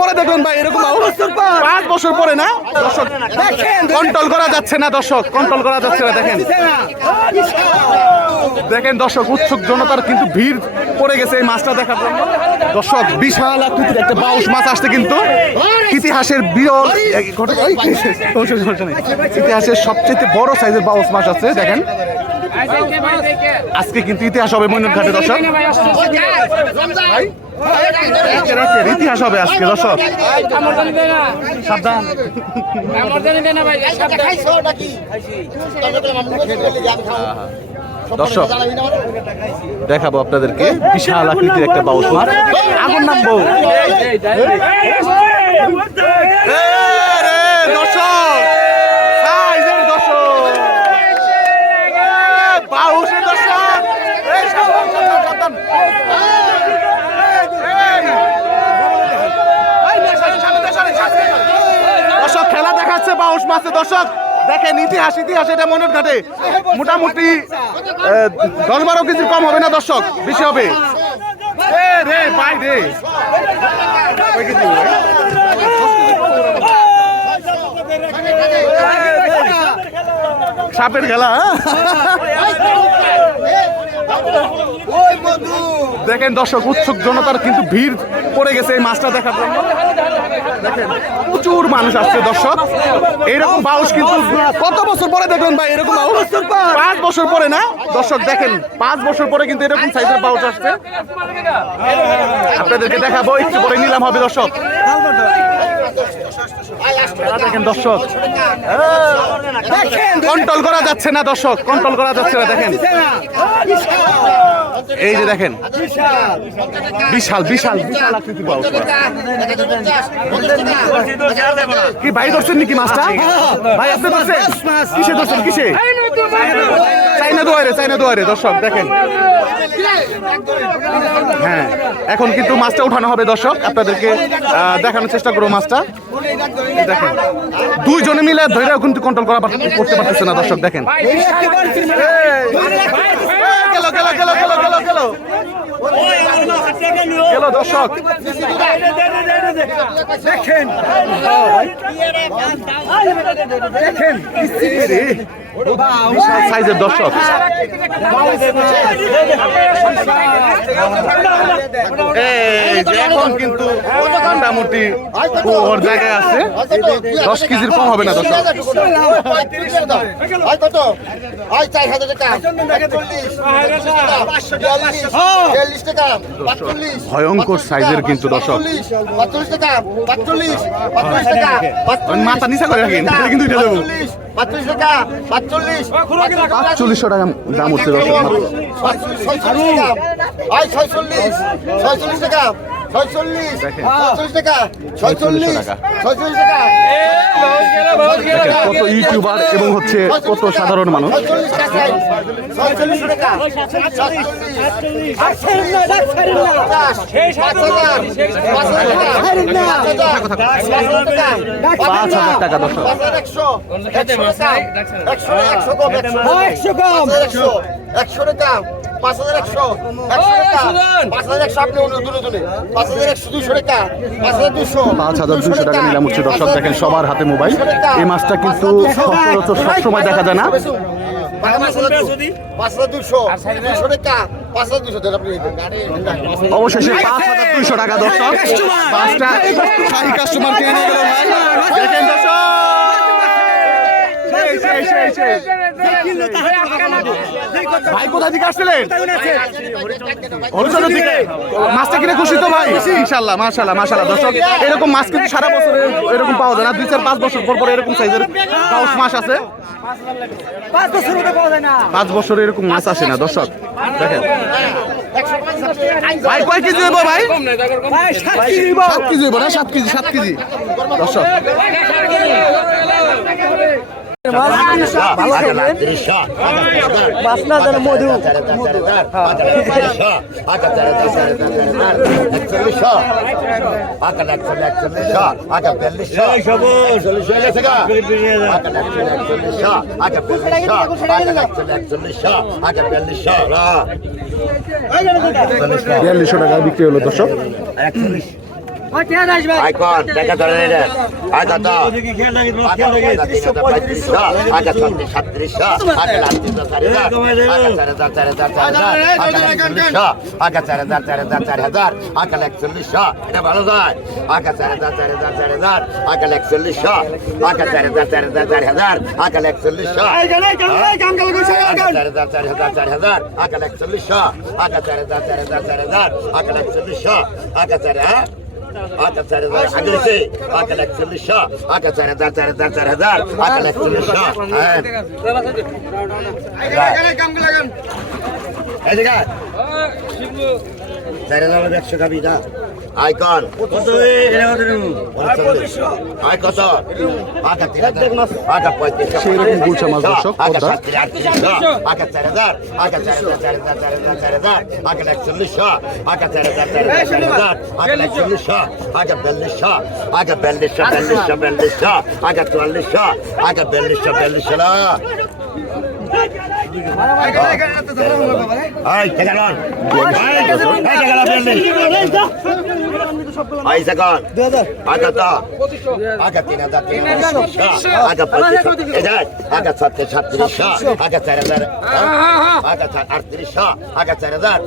পরে দেখলেন ভাই এরকম পাঁচ বছর পরে। না? দর্শক কন্ট্রোল করা যাচ্ছে না দর্শক কন্ট্রোল করা যাচ্ছে না দেখেন। দেখেন দর্শক উৎসুক জনতার কিন্তু ভিড় পড়ে গেছে এই মাছটা দেখার জন্য। দর্শক বিশাল আকৃতির একটা বাউশ মাছ আসছে কিন্তু। ইতিহাসের বিরল। ইতিহাসের সবচেয়ে বড় সাইজের বাউশ মাছ আছে দেখেন। আজকে কিন্তু ইতিহাস হবে মৈনট ঘাটে দর্শক ইতিহাস হবে আজকে দর্শক। সাবধান। দর্শক দেখাবো আপনাদেরকে বিশাল আকৃতির একটা বাউস মাছ আগুন নামবো। দর্শক সাইজের দর্শক এ, বাউসের দর্শক এই, সাবধান, সাবধান, সাবধান। দর্শক খেলা বাউস মাছে দর্শক। দেখেন ইতিহাস ইতিহাস, এটা মনের ঘাটে। মোটামুটি দশ বারো কেজি কম হবে না দর্শক? বেশি হবে? সাপের খেলা হ্যাঁ? দেখেন দর্শক, উৎসুক জনতার কিন্তু ভিড় পড়ে গেছে এই মাছটা দেখার জন্য। দেখেন প্রচুর মানুষ আসছে দর্শক। এইরকম বাউস কিন্তু কত বছর পরে দেখলেন ভাই এরকম পাঁচ বছর পরে। না? দর্শক দেখেন পাঁচ বছর পরে কিন্তু এরকম সাইজের বাউস আসছে। আপনাদেরকে দেখাবো একটু পরে নিলাম হবে দর্শক। দেখেন দর্শক। কন্ট্রোল করা যাচ্ছে না দর্শক। কন্ট্রোল করা যাচ্ছে না দেখেন। এই যে দেখেন বিশাল বিশাল বিশাল মাছ। কি ভাই ধরছেন নাকি মাছটা ভাই আপনি ধরছেন কিসে ধরছেন কিসে চাইনা দোয়ারে চাইনা দোয়ারে দর্শক দেখেন হ্যাঁ এখন কিন্তু মাছটা উঠানো হবে দর্শক আপনাদেরকে দেখানোর চেষ্টা করব মাছটা দেখেন দুইজনে মিলে ধৈর্য কিন্তু কন্ট্রোল করা করতে পারতেছে না দর্শক দেখেন গেল গেল গেল গেল গেল দর্শক। দেখেন। দেখেন বিশাল সাইজের দর্শক। এখন কিন্তু মোটামুটি ওর জায়গায় আছে। দশ কেজির কম হবে না দর্শক। ভয়ঙ্কর সাইজের কিন্তু দর্শক। মাথা নিচা করে রাখেন কিন্তু দেবো পাঁচচল্লিশশো টাকা দাম কত ইউটিউবার এবং হচ্ছে কত সাধারণ মানুষ। পাঁচ হাজার টাকা একশো। কম। একশো টাকা। পাঁচ হাজার একশো পাঁচ হাজার একশো আপনি দূরে দূরে পাঁচ হাজার একশো দুশো টাকা পাঁচ হাজার দুশো পাঁচ হাজার দুশো টাকা নিলাম হচ্ছে দর্শক দেখেন সবার হাতে মোবাইল এই মাছটা কিন্তু সচরাচর সবসময় দেখা যায় না অবশেষে পাঁচ হাজার দুইশো টাকা দর্শক পাঁচটা কাস্টমার কিনে নিয়ে গেল ভাই দেখেন দর্শক। ভাই কোথা থেকে আসছিলেন হরিচন্দ্র থেকে মাছটা কিনে খুশি তো ভাই ইনশাল্লাহ মাশাল্লাহ মাশাল্লাহ দর্শক এরকম মাছ কিন্তু সারা বছর এরকম পাওয়া যায় না দুই চার পাঁচ বছর পর পর এরকম সাইজের পাউস মাছ আছে পাঁচ বছর এরকম মাছ আসে না দর্শক দেখেন ভাই কয় কেজি হইব ভাই সাত কেজি সাত কেজি না সাত কেজি সাত কেজি দর্শক মধু বিয়াল্লিশশো টাকা বিক্রি হলো দর্শক। আইকন দেখা ধরেন এটা আয় কত আকাল একচল্লিশ আকাল একচল্লিশ আকাল একচল্লিশ আকাল একচল্লিশ আট চার হাজার আগে হয়েছে আট লাখ চল্লিশশো। আচ্ছা, চার হাজার চার হাজার চার হাজার। আচ্ছা, আট লাখ চল্লিশশো। হ্যাঁ। হাজার একশো খাবি আয় কর। আয় কত? সেরকম গুলশা মাছ দর্শক পদ্মা। আকাশ চার হাজার আকাশ চার হাজার চার হাজার চার হাজার চার হাজার আকাশ একচল্লিশশো আকাশ চার হাজার চার হাজার আকাশ একচল্লিশশো আকাশ বিয়াল্লিশশো আকাশ বিয়াল্লিশশো বিয়াল্লিশশো বিয়াল্লিশশো আকাশ চুয়াল্লিশশো আকাশ বিয়াল্লিশশো বিয়াল্লিশশো আয় ঠেকানো আয় ঠেকানো বিয়াল্লিশ। Ay, second. Aga to. Aga তিন হাজার তিন আগা পঁচিশ হাজার আগা সাতশো সাতত্রিশশো আগা চার হাজার আগা চার আটত্রিশশো আগা চার হাজার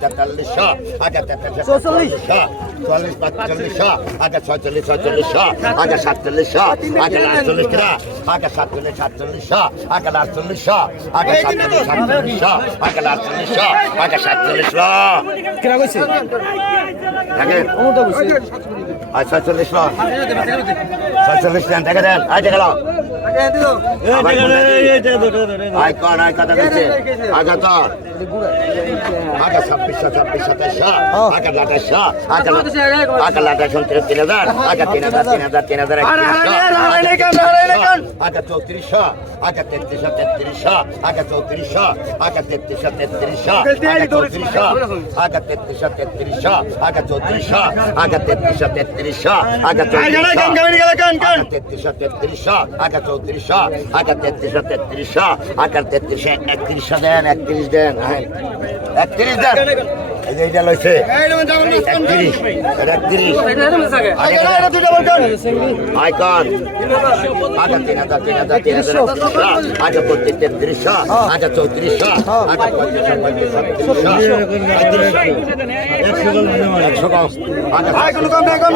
তেতাল্লিশশো আগা তেতাল্লিশশো চল্লিশ পঁয়তাল্লিশ আগে ছয়চল্লিশ ছয়চল্লিশ আগে সাতচল্লিশ আগে আটচল্লিশ আগে সাতচল্লিশ সাতচল্লিশ আগে আটচল্লিশ আগে সাতচল্লিশ সাতচল্লিশ আগে আটচল্লিশ আগে সাতচল্লিশ কেনা কইছে ছয়চল্লিশ ছয়চল্লিশ দেখা দেন। আজ গেল চৌত্রিশশো আগে তেত্রিশশো তেত্রিশশো আগে চৌত্রিশশো আগে তেত্রিশশো তেত্রিশশো আগে চৌত্রিশশো আগে তেত্রিশশো তেত্রিশশো আগে চৌত্রিশশো আগে তেত্রিশশো তেত্রিশশো আগে চৌত্রিশশো তেত্রিশশো তেত্রিশশো আগে চৌত্রিশ চৌত্রিশশো আগে তেত্রিশশো তেত্রিশশো আগে তেত্রিশশো একত্রিশশো দেন একত্রিশ দেন হ্যাঁ। একত্রিশ দেন এই যে এটা লইছে। আইকন। আটা তিন হাজার তিন হাজার তিন হাজার আটা বত্রিশ তেত্রিশশো আটা চৌত্রিশশো আটা একশো আচ্ছা, কম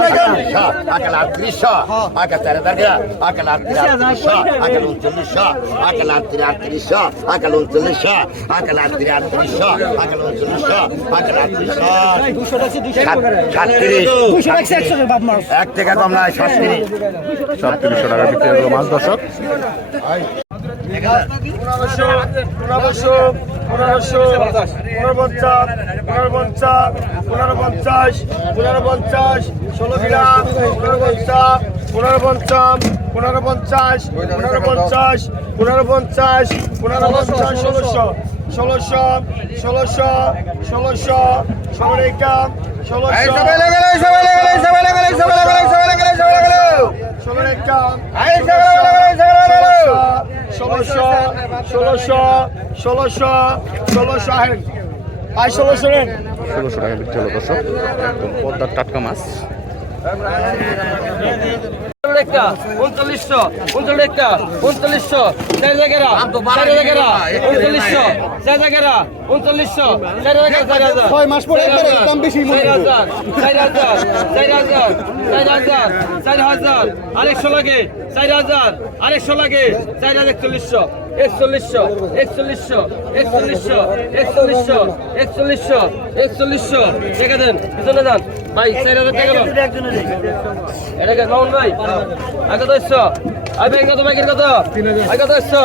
আকাল আটত্রিশশো আকাল তেরো হাজার আকাল আটত্রিশশো আচ্ছা, আকাল উনচল্লিশশো আকাল আটত্রিশ আটত্রিশশো আকাল উনচল্লিশশো আকাল আটত্রিশ আটত্রিশশো আকাল উনচল্লিশশো আকাল এক থেকে কম নয় সাতত্রিশ সাতত্রিশশো টাকা বিক্রি হলো মাছ দর্শক পনেরোশো পনেরোশো পনেরোশো পনেরোপঞ্চাশ পনেরোপঞ্চাশ পনেরোপঞ্চাশ পনেরোপঞ্চাশ ষোলো গ্রাম পনেরোপঞ্চাশ পনেরোপঞ্চাশ পনেরোপঞ্চাশ পনেরোপঞ্চাশ পনেরোপঞ্চাশ ষোলোশো ষোলোশো ষোলোশো ষোলোশো ষোলো রেখা ষোলোশো ষোলো রেখা ষোলোশো ষোলোশো ষোলোশো ষোলোশো আয় ষোলোশো ষোলোশো টাকা বিক্রি হলো একদম পদ্মার টাটকা মাছ। একটা উনচল্লিশশো উনচল্লিশ একটা উনচল্লিশশো চার জায়গারা চার জায়গারা উনচল্লিশশো চার জায়গারা উনচল্লিশশো চার জায়গা চার হাজার। ছয় মাস পরে দাম বেশি চার হাজার চার হাজার চার হাজার চার হাজার চার হাজার আরেকশো লাগে চার হাজার আরেকশো লাগে চার হাজার একচল্লিশশো। একচল্লিশশো একচল্লিশশো একচল্লিশশো একচল্লিশশো একচল্লিশশো একচল্লিশশো। টাকা দেন পিছনে যান। ভাই চার হাজার টাকা দেন এটাকে মামুন ভাই? আগে এসছো আই ভাই, কত ব্যাগের কত? আগে তো এসছো?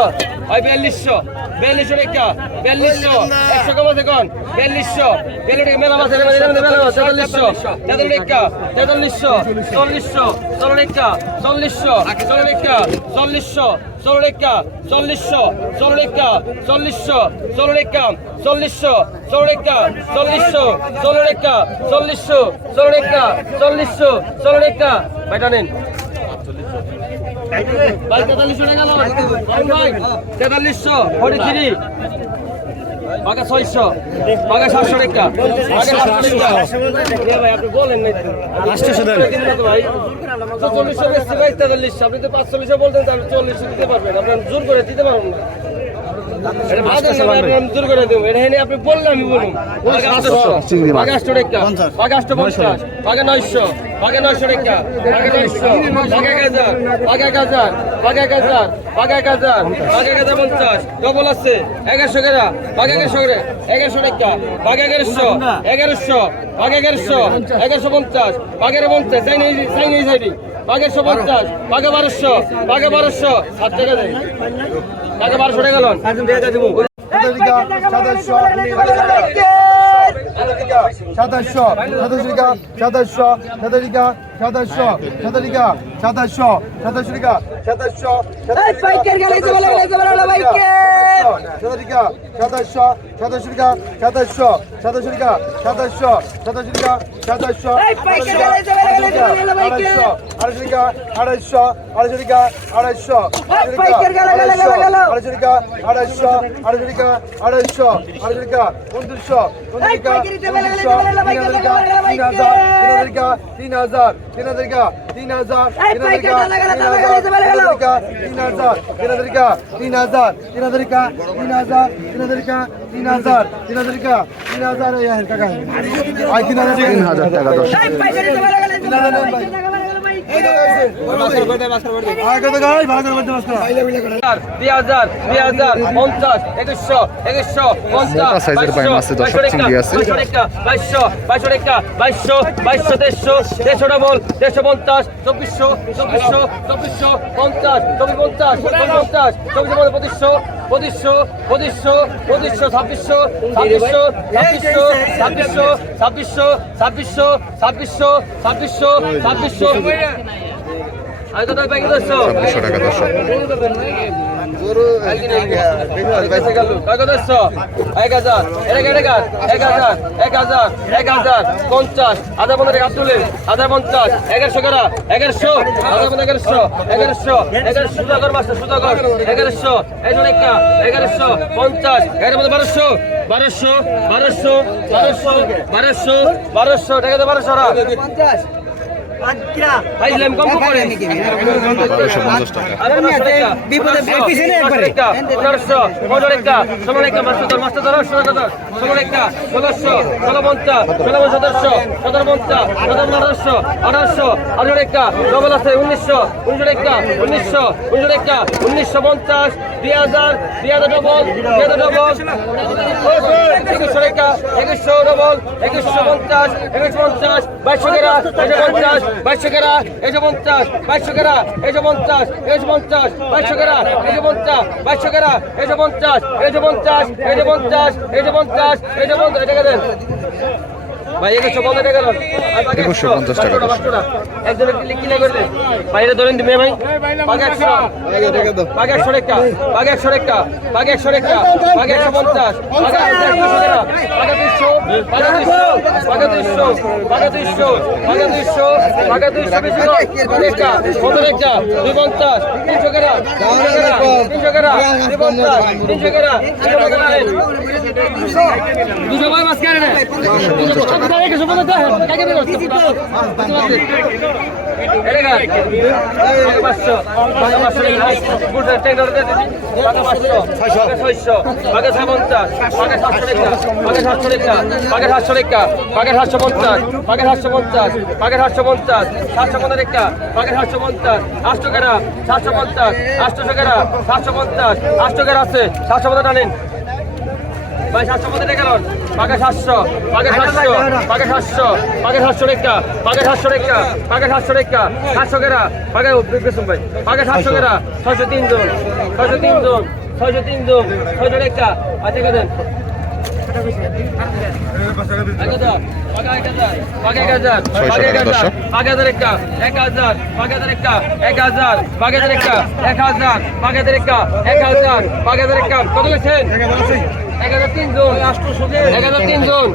আই বিয়াল্লিশশো। বিয়াল্লিশশো রেখা। বিয়াল্লিশশো। একশো কম আছে কোন? বিয়াল্লিশশো। বিয়াল্লিশ মেলা মাসে মেলা তেতাল্লিশশো। তেতাল্লিশ রেখা। তেতাল্লিশশো। চল্লিশশো। ষোলো রেখা। চল্লিশশো। ষোলো রেখা। চল্লিশশো। ষোলো রেখা। চল্লিশশো। ষোলো রেখা। চল্লিশশো। ষোলো রেখা। চল্লিশশো। ষোলো রেখা। চল্লিশশো। ষোলো রেখা। চল্লিশশো। ষোলো রেখা। চল্লিশশো। ষোলো রেখা। বেটা নেন। ভাই তেতাল্লিশশো টাকা ভাই তেতাল্লিশশো ফোর্টি থ্রি বাঘা ছয়শো বাঘা সাতশো টাকা বাঘা সাতশো টাকা ভাই আপনি বলেন নাই আটশো ভাই চল্লিশশো বেশি আপনি তো পাঁচচল্লিশশো বলতেন তাহলে চল্লিশশো দিতে পারবেন আপনার আমি বলুন নয়শো পাকা নয়শো টাকা পাকা নয়শো পাকা এক হাজার পাকা এক হাজার পাকা এক হাজার পাকা এক হাজার পাকা এক হাজার পঞ্চাশ ডবল আছে এগারোশো টাকা পাকা এগারোশো করে এগারোশো টাকা পাকা এগারোশো এগারোশো পাকা এগারোশো এগারোশো পঞ্চাশ এগারো পঞ্চাশ চাই নেই চাই নেই সাইডি পাকা পঞ্চাশ পাকা বারোশো পাকা বারোশো সাত টাকা দেয়। টাকা বারোশো টাকা লোন। সাতাশশো সাতাশিকা সাতাশশো সাতাশিকা সাতাশশো সাতাশিকা সাতাশশো সাতাশিকা সাতাশশো সাতাশিকা সাতাশশো সাতাশিকা সাতাশশো সাতাশিকা সাতাশশো সাতাশিকা সাতাশশো আড়াইশো আড়াইশিকা আড়াইশো আড়াইশিকা আড়াইশো আড়াইশিকা আড়াইশো আড়াইশিকা আড়াইশো আড়াইশিকা উনত্রিশশো উনত্রিশশো তিন হাজার তিন হাজার তিন হাজার তিন হাজার তিন হাজার তিন হাজার তিন হাজার তিন হাজার তিন হাজার তিন হাজার তিন হাজার তিন হাজার তিন হাজার তিন হাজার টাকা তিন হাজার টাকা দেড়শো ডবল দেড়শো পঞ্চাশ চব্বিশশো চব্বিশশো চব্বিশশো পঞ্চাশ চব্বিশ পঞ্চাশ চব্বিশ পঞ্চাশ চব্বিশ পঁচিশশো পঁচিশশো পঁচিশশো পঁচিশশো ছাব্বিশশো ছাব্বিশশো ছাব্বিশশো ছাব্বিশশো ছাব্বিশশো ছাব্বিশশো ছাব্বিশশো ছাব্বিশশো ছাব্বিশশো আমি তো তাই ব্যাংকে দশশো ছাব্বিশশো টাকা দর্শক। পঞ্চাশ। আধা পনেরো আব্দুলের আধা পঞ্চাশ। এগারোশো করা। এগারোশো। আধা পনেরো এগারোশো। এগারোশো। এগারোশো সুদাগর মাস্টার সুদাগর এগারোশো। একজন একটা এগারোশো পঞ্চাশ। এগারো মধ্যে বারোশো। বারোশো বারোশো বারোশো বারোশো বারোশো। টাকা তো বারোশো উনিশশো পঞ্চাশ দুই হাজার দুই হাজার ডবল দুই হাজার ডবল একুশশো একটা একুশশো ডবল একুশশো পঞ্চাশ একুশশো পঞ্চাশ বাইশশো একশো পঞ্চাশ বাইশশো কেরা একশো পঞ্চাশ বাইশশো কেরা একশো পঞ্চাশ একশো পঞ্চাশ বাইশশো কেরা একশো পঞ্চাশ বাইশশো কেরা একশো পঞ্চাশ একশো পঞ্চাশ একশো পঞ্চাশ একশো পঞ্চাশ একশো পঞ্চাশ একশো পঞ্চাশ টাকা দেন একুশশো পঞ্চাশ টাকা বাইরে ধরেন দিবে ভাই বাঘ একশো বাঘ একটা বাঘ একশো একটা বাঘ একশো একটা বাঘ একশো পঞ্চাশ দুশো পঞ্চাশ টাকা সাতশো পঞ্চাশ বাঘের সাতশো পঞ্চাশ বাঘের সাতশো পঞ্চাশ সাতশো পঞ্চাশ একটা বাঘের সাতশো পঞ্চাশ আটশো সাতশো পঞ্চাশ আটশো কেরা সাতশো পঞ্চাশ আটশো কেরা আছে সাতশো পঞ্চাশ টানেন ভাই সাতশো কত টাকা লন? পাকা সাতশো পাকা সাতশো পাকা সাতশো পাকা সাতশো টাকা পাকা সাতশো টাকা পাকা সাতশো টাকা সাতশো কেরা? পাকা বেসুন ভাই। পাকা সাতশো কেরা? ছয়শো তিনজন ছয়শো তিনজন ছয়শো তিনজন ছয়শো টাকা আচ্ছা কেন এক হাজার কত গেছেন এক হাজার তিনজন এক হাজার তিনজন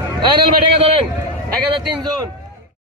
এক হাজার তিনজন